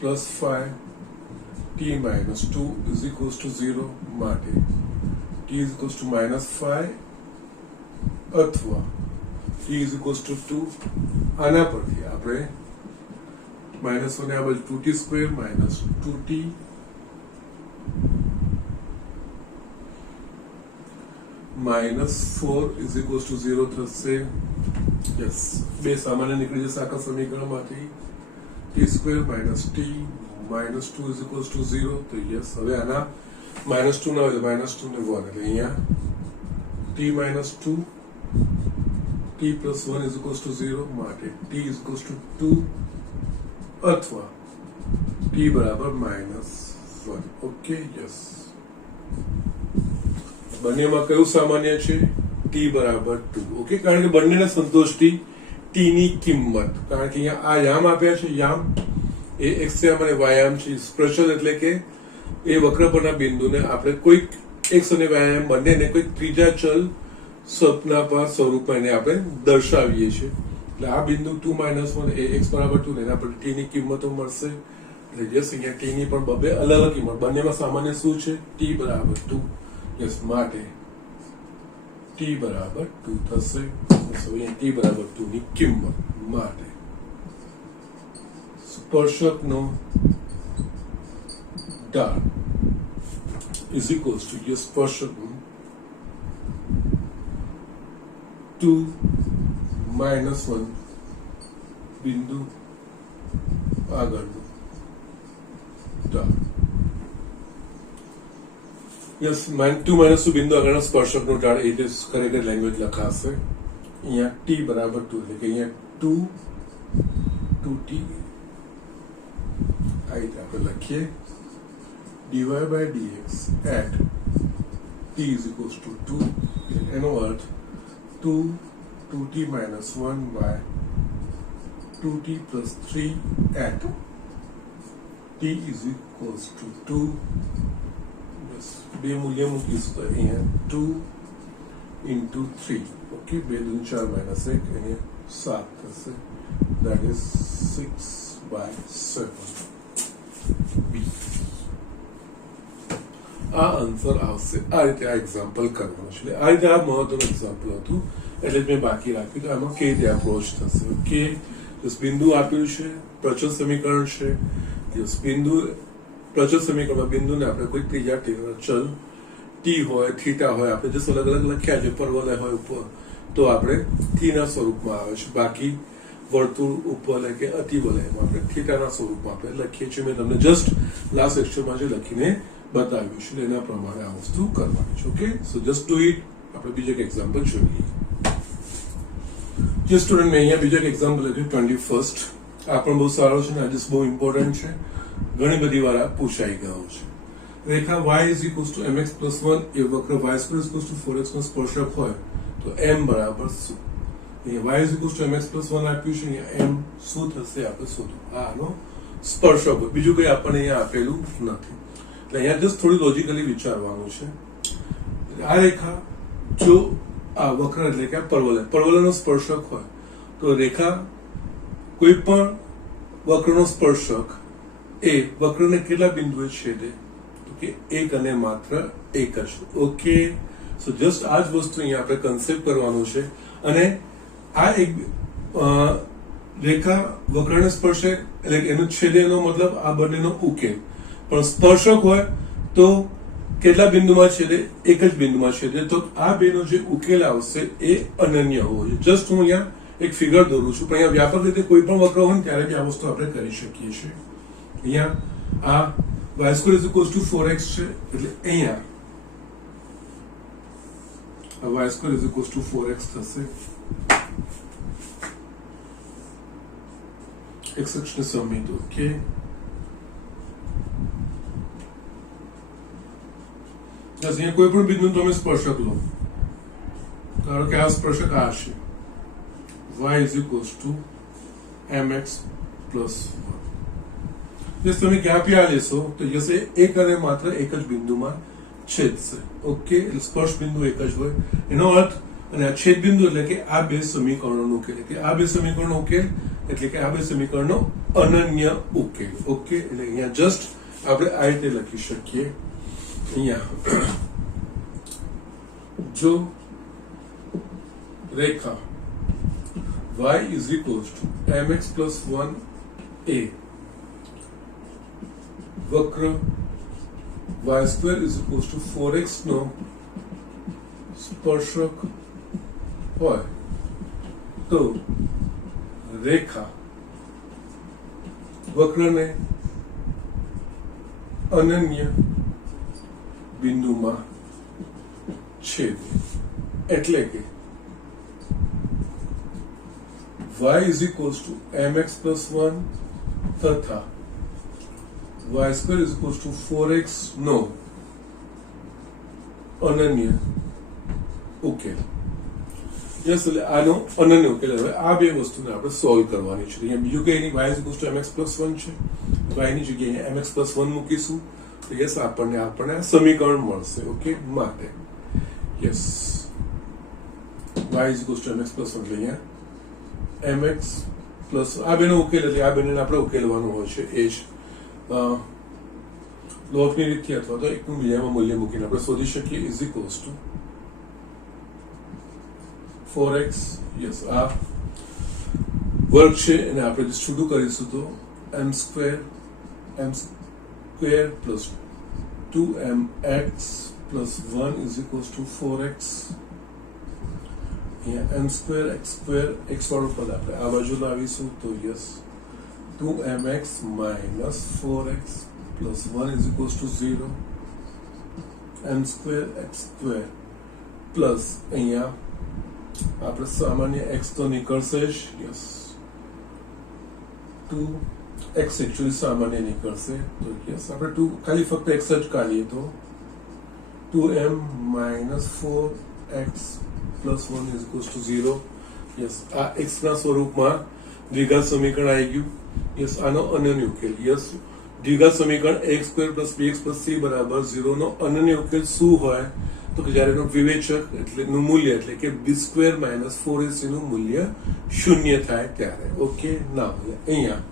plus 5 t minus 2 is equals to 0 માટે t is equals to minus 5 અથવા t is equals to 2. આના પરથી આપણે minus 1 આ બાજુ 2t square minus 2t minus 4 is equals to 0 થશે. યસ, બે સામાન્ય નીકળી જશે આખા સમીકરણમાંથી. t square minus t minus 2 is equals to 0. તો યસ, હવે આના minus 2 ના હોય minus 2 ને 1 એટલે અહીંયા t minus 2 t plus 1 is equals to 0 માટે t is equals to 2 અથવા t બરાબર minus 1. ઓકે યસ, બંનેમાં કયું સામાન્ય છે? t બરાબર 2. ઓકે, કારણ કે બંનેને સંતોષતી t ની કિંમત, કારણ કે અહીંયા આ યામ આપ્યા છે, યામ એ x યામ અને y યામ છે. સ્પર્શક એટલે કે એ વક્ર પરના બિંદુને આપણે કોઈ x અને y યામ બંનેને કોઈ ત્રીજા ચલ સ્વપ્નાપાત સ્વરૂપમાં એને આપણે દર્શાવીએ છીએ. એટલે આ બિંદુ 2 minus 1 એ x બરાબર 2 એના પર t ની કિંમતો મળશે. એટલે યસ, અહીંયા t ની પણ બે અલગ અલગ કિંમત, બંનેમાં સામાન્ય શું છે? t બરાબર 2. યસ, માટે t બરાબર 2 થશે. અહીંયા t બરાબર 2 ની કિંમત માટે સ્પર્શકનો ઢાળ ઇઝ ઇક્વલ્સ ટુ યસ સ્પર્શકનું 2 minus 1 બિંદુ આગળનું ઢાળ. યસ, 2 minus 2 બિંદુ આગળના સ્પર્શકનો ઢાળ એ ખરેખર લેંગ્વેજ લખાશે. અહીંયા t બરાબર 2 એટલે કે અહીંયા 2t આ રીતે આપણે લખીએ dy by dx at t is equals to 2. એનો અર્થ 2t minus 1 by 2t plus 3 at t is equals to 2. બસ બે મૂલ્ય મૂકીશું તો અહીંયા 2 into 3. ઓકે, 2 દૂની 4 minus 1 અહીંયા 7 થશે. that is 6 by 7. B. આ આન્સર આવશે. આ રીતે આ એક્ઝામ્પલ કરવાનું છે. આ રીતે આ મહત્વનું એક્ઝામ્પલ હતું એટલે મેં બાકી રાખ્યું તો આમાં કેવી રીતે અપ્રોચ થશે. ઓકે, બિંદુ આપ્યું છે, પ્રચલ સમીકરણ છે. બિંદુ પ્રચલ સમીકરણમાં બિંદુને આપણે કોઈ ત્રીજા ચલ ટી હોય, થીટા હોય, આપણે જે અલગ અલગ લખ્યા છે, પરવલય હોય ઉપર, તો આપણે થી ના સ્વરૂપમાં આવે છે. બાકી વર્તુળ, ઉપવલય કે અતિવલયમાં આપણે થીટાના સ્વરૂપમાં આપણે લખીએ છીએ. મેં તમને જસ્ટ લાસ્ટ લેક્ચરમાં જે લખીને બતાવ્યું છે એના પ્રમાણે આ વસ્તુ કરવાની છે. Okay, so just do it. આપણે બીજો એક એક્ઝામ્પલ જોઈએ. જે સ્ટુડન્ટ મેં અહીંયા બીજો એક એક્ઝામ્પલ લખ્યું 21st. આ પણ બહુ સારો છે ને આજે બહુ ઇમ્પોર્ટન્ટ છે, ઘણી બધી વાર આ પૂછાઈ ગયો છે. રેખા y is equals to mx plus 1 એ વક્ર y square is equals to 4x નો સ્પર્શક હોય તો m બરાબર શું? અહીંયા y is equals to mx plus 1 આપ્યું છે, અહીંયા m શું થશે આપણે શોધવું. આનો સ્પર્શક હોય, બીજું કંઈ આપણને અહીંયા આપેલું નથી. એટલે અહીંયા જસ્ટ થોડી લોજિકલી વિચારવાનું છે. આ રેખા જો આ વક્ર એટલે કે પરવલયનો સ્પર્શક હોય તો રેખા કોઈ પણ વક્રનો સ્પર્શક એ વક્રને કેટલા બિંદુએ છેદે? તો કે એક અને માત્ર એક જ. ઓકે, સો જસ્ટ આ જ વસ્તુ અહીંયા આપણે કન્સેપ્ટ કરવાનું છે. અને આ એક રેખા વક્રને સ્પર્શે એટલે એનું છેદે એનો મતલબ આ બંનેનો ઉકેલ. પણ સ્પર્શક હોય તો કેટલા બિંદુમાં છેદે? એક જ બિંદુમાં છેદે. તો આ બેનો જે ઉકેલ આવશે એ અનન્ય હોવો જોઈએ. જસ્ટ હું અહીંયા એક ફિગર દોરું છું, પણ અહીંયા વ્યાપક રીતે કોઈ પણ વક્ર હોય ને ત્યારે બી આ વસ્તુ આપણે કરી શકીએ છીએ. અહીંયા આ y² = 4x છે, એટલે અહીંયા y² = 4x થશે. x અક્ષને સમિત. ઓકે, અહીંયા કોઈ પણ બિંદુ તમે સ્પર્શક લો. ધારો કે આ સ્પર્શક આ હશે, y = mx + 1. તમે ક્યાં પી આ લેશો તો જશે એક અને માત્ર એક જ બિંદુમાં છેદશે. ઓકે, એટલે સ્પર્શ બિંદુ એક જ હોય એનો અર્થ. અને આ છેદ બિંદુ એટલે કે આ બે સમીકરણોનો ઉકેલ, કે આ બે સમીકરણનો ઉકેલ એટલે કે આ બે સમીકરણનો અનન્ય ઉકેલ. ઓકે, એટલે અહીંયા જસ્ટ આપણે આ રીતે લખી શકીએ. અહીંયા જો રેખા y = mx + 1a વક્ર y² = 4x નો સ્પર્શક હોય તો રેખા વક્રને અનન્ય બિંદુમાં છેદે. એટલે કે y = mx + 1 તથા y² = 4x નો અનન્ય ઉકેલ. યસ, એટલે આનો અનન્ય ઉકેલ. હવે આ બે વસ્તુને આપણે સોલ્વ કરવાની છે. અહીંયા બીજું કઈ નહીં, y = mx + 1 છે. y ની જગ્યાએ mx + 1 મૂકીશું તો યસ આપણને સમીકરણ મળશે. ઓકે, માટે યસ y = mx + 1 એટલે અહીંયા mx + આ બેનો ઉકેલ એટલે આ બેને આપણે ઉકેલવાનું હોય છે. એ જ લોટની રીતથી અથવા તો એકનું બીજામાં મૂલ્ય મૂકીને આપણે શોધી શકીએ. = 4x. યસ, આ વર્ગ છે અને આપણે છૂટું કરીશું તો m² + 2mx + 1 = 4x. અહીંયા m² x² x વાળું પદ આપણે આ બાજુ લાવીશું તો yes 2mx - 4x + 1 = 0. m² x² plus અહીંયા આપણે સામાન્ય x તો નીકળશે જ. યસ, 2x એકચ્યુઅલી સામાન્ય નીકળશે તો યસ આપણે 2 ખાલી ફક્ત x જ કાઢીએ તો 2m - 4x + 1 = 0. યસ, આ x ના સ્વરૂપમાં દ્વિઘાત સમીકરણ આવી ગયું. યસ, આનો અનન્ય ઉકેલ. યસ, દ્વિઘાત સમીકરણ x² + bx + c = 0 નો અનન્ય ઉકેલ શું હોય તો કે જ્યારે એનું વિવેચક એટલે નું મૂલ્ય એટલે કે b² - 4ac નું મૂલ્ય 0 થાય ત્યારે. ઓકે, ના અહીંયા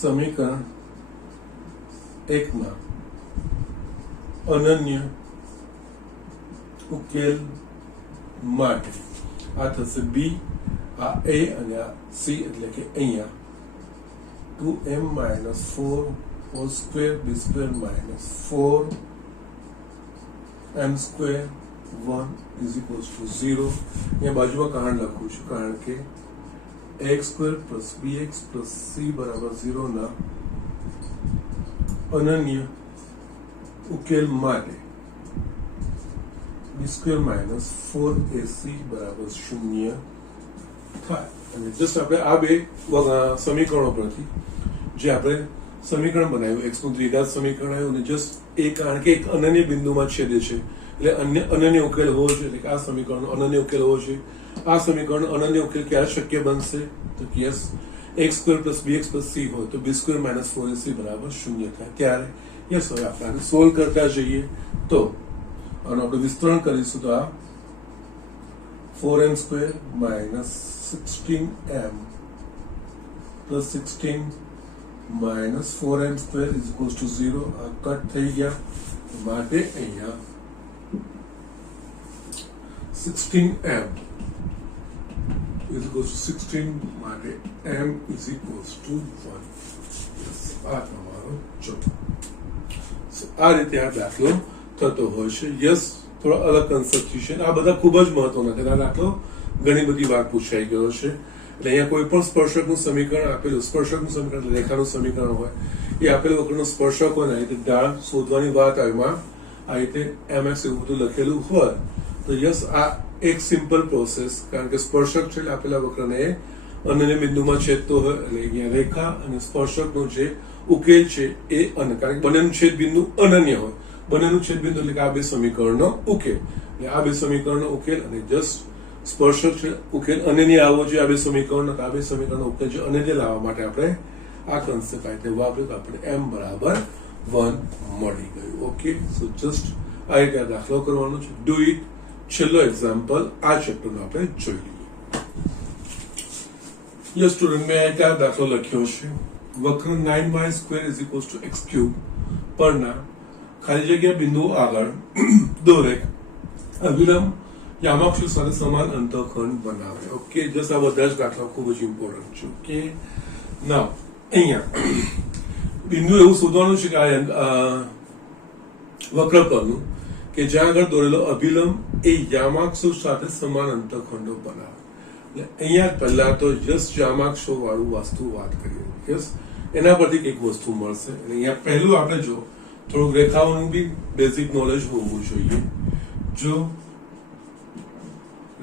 સમીકરણ 1 ના અનન્ય ઉકેલ માટે આ થશે b, આ a અને આ c એટલે કે અહીંયા 2m - 4 whole square b² - 4 m² 1 = 0. અહીંયા બાજુમાં કારણ લખું છું કારણ કે ax² + bx + c = 0 ના અનન્ય ઉકેલ માટે b² - 4ac = 0 થાય. અને જસ્ટ આપણે આ બે સમીકરણો પરથી જે આપણે સમીકરણ બનાવ્યું x નું દ્વિઘાત સમીકરણ આવ્યું અને જસ્ટ એ કારણ કે એક અનન્ય બિંદુમાં છેદે છે એટલે અનન્ય ઉકેલ હોવો જોઈએ. એટલે કે આ સમીકરણનો અનન્ય ઉકેલ હોવો જોઈએ. આ સમીકરણનો અનન્ય ઉકેલ ક્યારે શક્ય બનશે તો યસ x² + bx + c હોય તો b² - 4ac = 0 થાય ત્યારે. યસ, હવે આપણે આને સોલ્વ કરતા જઈએ તો આનો આપણે વિસ્તરણ કરીશું તો આ 4m² - 16m + 16 - 4m² = 0. આ કટ થઈ ગયા માટે અહીંયા 16m = 16 માટે m = 1. આ તમારો જવાબ. આ રીતે આ દાખલો થતો હોય છે. યસ, થોડો અલગ કન્સેપ્ટ છે. આ બધા ખૂબ જ મહત્વના છે. આ દાખલો ઘણી બધી વાર પૂછાઈ ગયો છે. એટલે અહીંયા કોઈ પણ સ્પર્શકનું સમીકરણ આપેલું, સ્પર્શકનું સમીકરણ રેખાનું સમીકરણ હોય, એ આપેલું વક્રનો સ્પર્શક હોય ને, આ રીતે ઢાળ શોધવાની વાત આવે, એમાં આ રીતે mx એવું બધું લખેલું હોય તો યસ, આ એક સિમ્પલ પ્રોસેસ, કારણ કે સ્પર્શક છે એટલે આપેલા વક્રને અનન્ય બિંદુમાં છેદતો હોય, એટલે અહીંયા રેખા અને સ્પર્શકનો જે ઉકેલ છે એ અનન્ય, કારણ કે બંનેનું છેદ બિંદુ અનન્ય હોય. બંનેનું છેદ બિંદુ એટલે કે આ બે સમીકરણનો ઉકેલ. એટલે આ બે સમીકરણનો ઉકેલ અને જસ્ટ સ્પર્શક છે ઉકેલ અનન્ય આવવો જોઈએ. આ બે સમીકરણનો, આ બે સમીકરણનો ઉકેલ છે અનન્ય લાવવા માટે આપણે આ કન્સેપ્ટ આ રીતે વાપર્યું તો આપણે m બરાબર 1 મળી ગયું. ઓકે, સો જસ્ટ આ રીતે આ દાખલો કરવાનો છે. Do it. છેલ્લો એક્ઝામ્પલ આ ચેપ્ટરનો આપણે જોઈ લઈએ. યસ સ્ટુડન્ટ, મેં આ દાખલો લખ્યો છે. વક્ર 9y² = x³ પરના ખાલી જગ્યા બિંદુઓ આગળ દોરેક અવિલંબ યામાક્ષ સાથે સમાન અંતઃખંડ બનાવે. ઓકે, જસ્ટ આ બધા જ દાખલા ખૂબ જ ઇમ્પોર્ટન્ટ છે. ઓકે, નાઉ અહીંયા બિંદુ એવું શોધવાનું છે કે આ વક્ર પરનું કે જ્યાં આગળ દોરેલો અભિલંબ એ યામાક્ષો સાથે સમાન અંતઃખંડો બનાવે. એટલે અહીંયા પહેલા તો જસ્ટ યામાક્ષો વાળું વસ્તુ વાત કરીએ. યસ, એના પરથી એક વસ્તુ મળશે. એટલે અહીંયા પહેલું આપણે જો થોડુંક રેખાઓનું બી બેઝિક નોલેજ હોવું જોઈએ. જો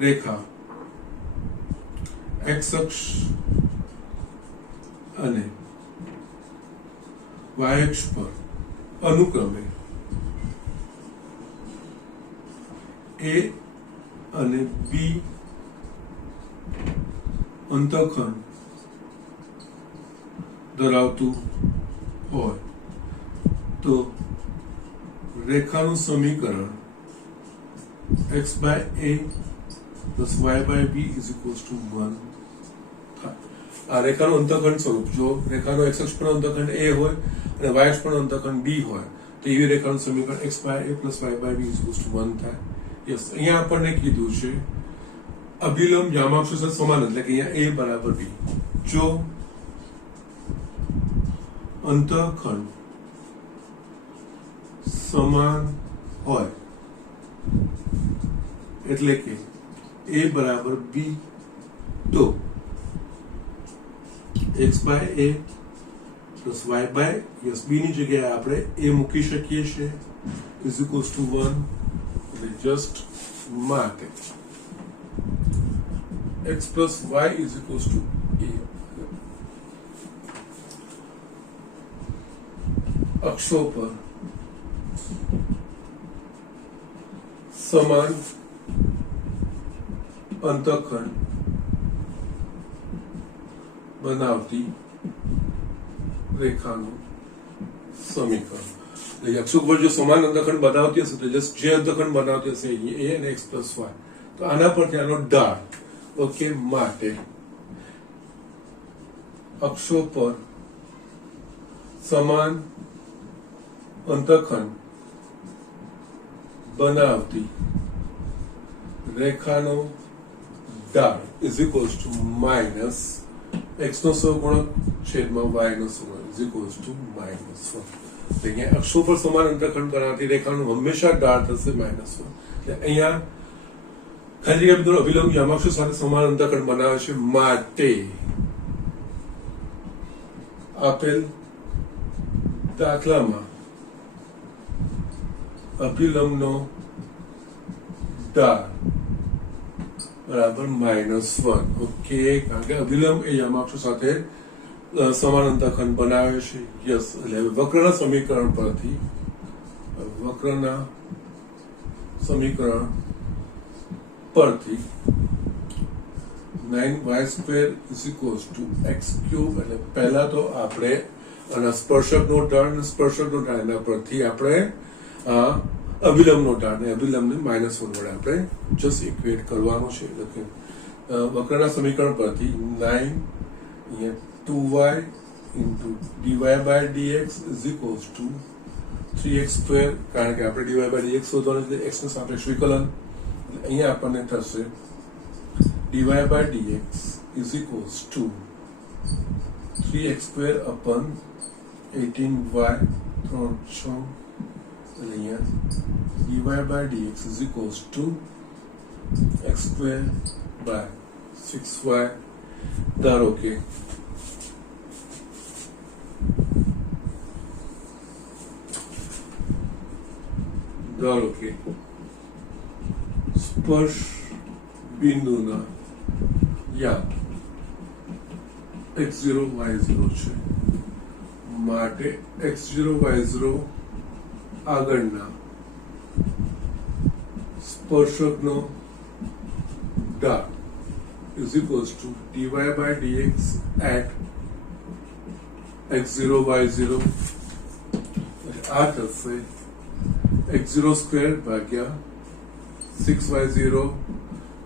રેખા x અક્ષ અને y અક્ષ પર અનુક્રમે A અને B અંતઃખંડ ધરાવતું હોય તો રેખાનું સમીકરણ x/a plus y/b is equals to 1 થાય. આ રેખાનું અંતઃખંડ સ્વરૂપ, જો રેખાનો x અક્ષ પર અંતઃખંડ a હોય અને y અક્ષ પર અંતઃખંડ b હોય તો એવી રેખાનું સમીકરણ x/a plus y/b is equals to 1 થાય. યસ, અહીંયા આપણને કીધું છે અભિલંબ યામાક્ષો સાથે સમાન, એટલે કે અહીંયા a બરાબર b. જો અંતઃખંડ સમાન હોય એટલે કે a બરાબર b, તો x/a plus y/, yes, b ની જગ્યાએ આપણે a મૂકી શકીએ છીએ is equals to 1. એટલે જસ્ટ માટે x plus y is equals to a. અક્ષો પર સમાન અંતઃખંડ બનાવતી રેખાનું સમીકરણ. એટલે અક્ષો પર જો સમાન અંતઃખંડ બનાવતી હશે તો જસ્ટ જે અંતઃખંડ બનાવતી હશે a અને x plus y, તો આના પરથી આનો ઢાળ. ઓકે, માટે અક્ષો પર સમાન અંતઃખંડ બનાવતી રેખાનો ઢાળ is equals to minus x નો સહગુણક છેદમાં y નો સહગુણક is equals to -1. અહીંયા અક્ષો પર સમાન અંતઃખંડ બનાવતી રેખાનું હંમેશા ઢાળ થશે -1. એટલે અહીંયા ખાલી જગ્યા બિંદુનો અભિલંબ યામાક્ષો સાથે સમાન અંતઃખંડ બનાવે છે માટે આપેલ દાખલામાં અભિલંબનો ઢાળ બરાબર -1. ઓકે, કારણ કે અભિલંબ એ યામાક્ષો સાથે સમાન અંતઃખંડ બનાવે છે. યસ, એટલે વક્રના સમીકરણ પરથી વક્રના સમીકરણ પરથી 9y² is equals to x³, એટલે પહેલા તો આપણે આના સ્પર્શકનો ઢાળ અને સ્પર્શકનો ઢાળ એના પરથી આપણે અભિલંબનો ઢાળ ને અભિલંબને -1 વડે આપણે જસ્ટ ઇક્વેટ કરવાનો છે. એટલે કે વક્રના સમીકરણ પરથી 2y into dy/dx is equals to 3x², કારણ કે આપણે dy/dx શોધવાનું છે, x નું સાપેક્ષ વિકલન. અહીંયા આપણને થશે dy/dx is equals to 3x² upon 18y 3 6 અને અહીંયા dy/dx is equals to x² by 6y. ધારો કે સ્પર્શ બિંદુના યા x0 y0 છે માટે x0 y0 આગળના સ્પર્શકનો ઢાળ is equals to dy/dx at x0 y0 આ થશે x0 સ્ક્વેર ભાગ્યા 6y0.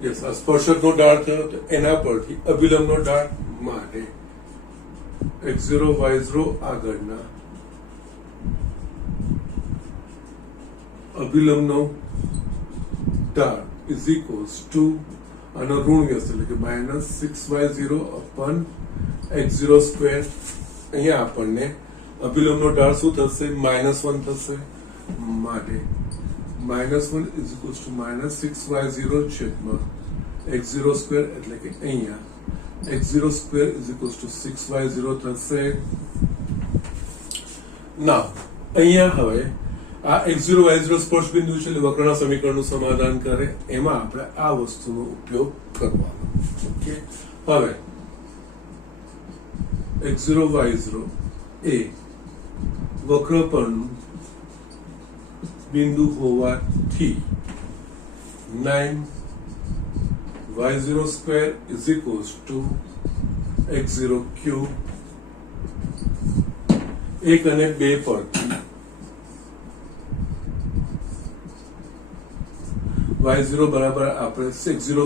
યસ, આ સ્પર્શકનો ઢાળ થયો તો એના પરથી અભિલંબનો ઢાળ માટે x0 y0 આગળના અભિલંબનો ઢાળ is equals to આનો ઋણ વ્યસ્ત એટલે કે -6y0 upon x0 સ્ક્વેર. અહીંયા આપણને અભિલંબનો ઢાળ શું થશે? -1 થશે માટે -1 is equals to -6y0 છેદમાં x0 સ્ક્વેર એટલે કે અહીંયા x0 square is equals to 6y0 થશે. ના અહીંયા હવે આ x0 y0 સ્પર્શ બિંદુ છે એટલે વક્રના સમીકરણનું સમાધાન કરે એમાં આપણે આ વસ્તુનો ઉપયોગ કરવાનો. ઓકે, હવે x0 y0 એ વક્ર પરનું બિંદુ હોવાથી 9y0 square is equals to x0 cube. 1 અને 2 પરથી y0 બરાબર આપણે x0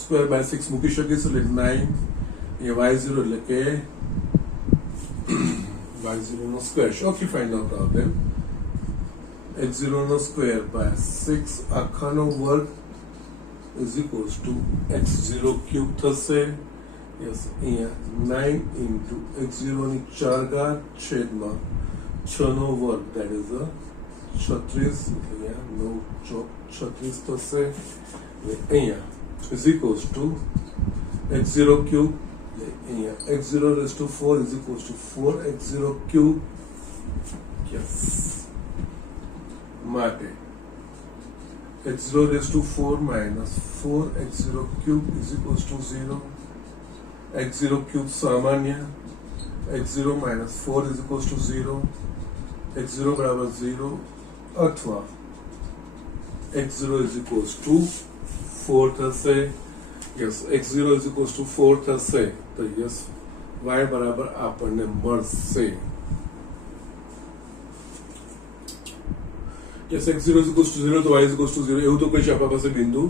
સ્ક્વેર બાય 6 મૂકી શકીશું એટલે 9 એ y0 એટલે કે y0 નો square. Okay fine, no problem. x0 નો સ્ક્વેર બાય 6 આખાનો વર્ગ is equals to x0 cube થશે. યસ, અહીંયા 9 into x0 ની 4 ઘાત છેદમાં 6 નો વર્ગ that is a 36 એટલે 9 ચોક 36 થશે. અહીંયા is equals to x0 cube અહીંયા x0 raised to 4 is equals to 4x0 cube. Yes, માટે x0 raised to 4 minus 4x0 cube is equals to 0. x0 cube सामान्य x0 minus 4 is equals to 0. x0 बराबर 0 अथवा x0 is equals to 4 થશે. yes, x0 is equals to 4 થશે તો yes y બરાબર આપણને મળશે. yes, x0 is equals to 0 તો y is equals to 0 એવું તો કોઈ આપણા પાસે બિંદુ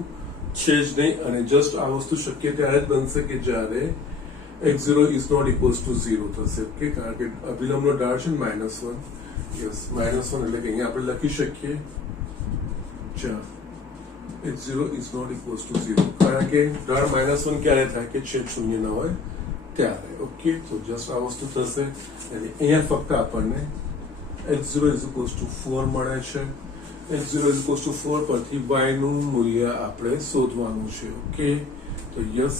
છે જ નહીં અને જસ્ટ આ વસ્તુ શક્ય ત્યારે જ બનશે કે જ્યારે x0 is not equals to 0 થશે. ઓકે, કારણ કે અભિલંબનો ઢાળ છે -1. યસ, -1 એટલે કે અહીંયા આપણે લખી શકીએ x0 is not equals to 0 કારણ કે ઢાળ -1 ક્યારે થાય કે છેદ શૂન્ય ન હોય ત્યારે. ઓકે, તો જસ્ટ આ વસ્તુ થશે એટલે અહીંયા ફક્ત આપણને x0 is equals to 4 મળે છે. x0 is equals to 4 પરથી y નું મૂલ્ય આપણે શોધવાનું છે. ઓકે, તો યસ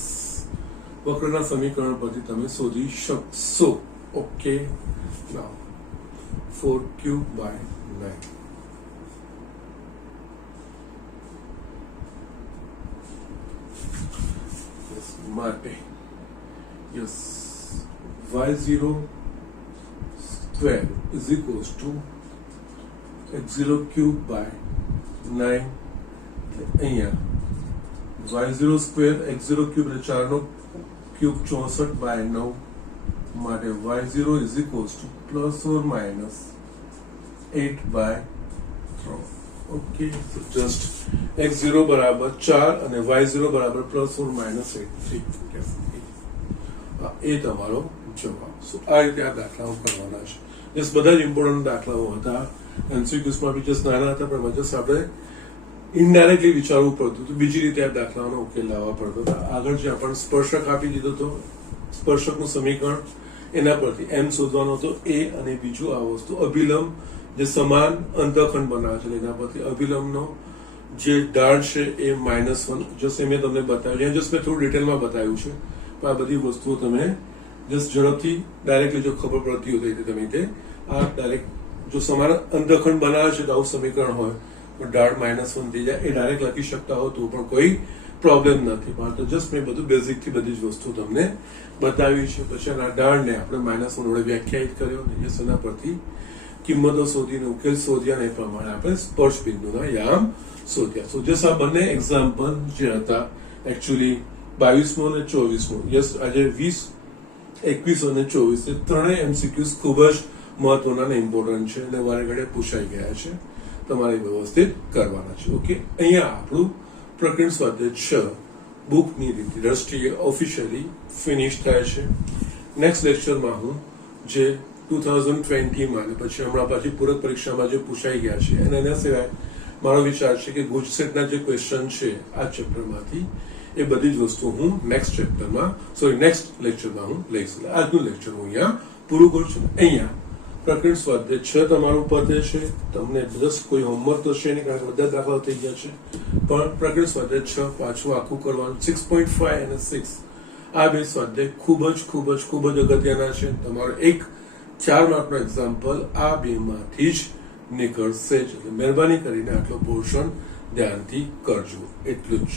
વક્રના સમીકરણ પરથી તમે શોધી શકશો. ઓકે, નાઉ 4 ક્યુબ બાય 9 માટે yes y0 square is equals to x0 cube by 9. અહીંયા y0 square x0 cube એટલે 4 નો ક્યુબ 64 by 9 માટે y0 is equals to plus or minus 8 by 3. Okay, so just x0 બરાબર 4 અને y0 બરાબર plus or minus 8 એ તમારો જવાબ. સો આ રીતે આ દાખલાઓ કરવાના છે. જસ્ટ બધા જ ઇમ્પોર્ટન્ટ દાખલાઓ હતા. એમસીક્યુઝમાં બી જસ્ટ નાના હતા પણ જસ્ટ આપણે ઇનડાયરેક્ટલી વિચારવું પડતું હતું, બીજી રીતે આ દાખલાઓનો ઉકેલ લાવવા પડતો હતો. આગળ જે આપણને સ્પર્શક આપી દીધો હતો, સ્પર્શકનું સમીકરણ એના પરથી એમ શોધવાનો હતો એ અને બીજું આ વસ્તુ અભિલંબ જે સમાન અંતખંડ બનાવે છે એના પરથી અભિલંબનો જે ઢાળ છે એ -1 જસ્ટ મેં તમને બતાવ્યું જસ્ટ મેં થોડું ડિટેલમાં બતાવ્યું છે પણ આ બધી વસ્તુઓ તમે જસ્ટ ઝડપથી ડાયરેક્ટલી જો ખબર પડતી હોય તો તમે તે આ ડાયરેક્ટ જો સમાન અંતખંડ બનાવે છે તો આવું સમીકરણ હોય પણ ઢાળ -1 થઈ જાય એ ડાયરેક્ટ લખી શકતા હો તો પણ કોઈ પ્રોબ્લેમ નથી પણ તો જસ્ટ મેં બધું બેઝિક થી બધી જ વસ્તુ તમને બતાવી છે પછી આ ઢાળને આપણે -1 વડે વ્યાખ્યાયિત કર્યો અને એ સના પરથી કિંમતો શોધીને ઉકેલ શોધ્યા એ પ્રમાણે આપણે સ્પર્શ બિંદુના યામ શોધ્યા સો જસ્ટ આ બંને એક્ઝામ્પલ જે હતા એકચ્યુઅલી 22મો અને 24મો યસ આજે 20 21 અને 24 એ ત્રણેય એમસીક્યુઝ ખૂબ જ મહત્વના અને ઇમ્પોર્ટન્ટ છે અને વારે ઘડે પૂછાઈ ગયા છે તમારે વ્યવસ્થિત કરવાના છે ઓકે અહીંયા આપણું પ્રકરણ સ્વાધ્યાય 6 બુકની રીતે દ્રષ્ટિએ ઓફિશિયલી ફિનિશ થાય છે નેક્સ્ટ લેક્ચરમાં હું જે 2020માં અને પછી હમણાં પાછી પૂરક પરીક્ષામાં જે પૂછાઈ ગયા છે અને એના સિવાય મારો વિચાર છે કે ગુજરાતના જે ક્વેશ્ચન છે આ ચેપ્ટરમાંથી એ બધી જ વસ્તુ હું નેક્સ્ટ લેક્ચરમાં હું લઈશ આજનું લેક્ચર હું અહીંયા પૂરું કરું છું અહીંયા પ્રકરણ સ્વાધ્યાય 6 તમારું પતે છે તમને બસ કોઈ હોમવર્ક તો છે નહીં કારણ કે બધા દાખલા થઈ ગયા છે પણ પ્રકરણ સ્વાધ્યાય 6 પાછું આખું કરવાનું 6.5 અને 6 આ બે સ્વાધ્યાય ખૂબ જ અગત્યના છે તમારો એક 4 માર્કનો એક્ઝામ્પલ આ બેમાંથી જ નીકળશે જ એટલે મહેરબાની કરીને આટલો પોર્શન ધ્યાનથી કરજો એટલું જ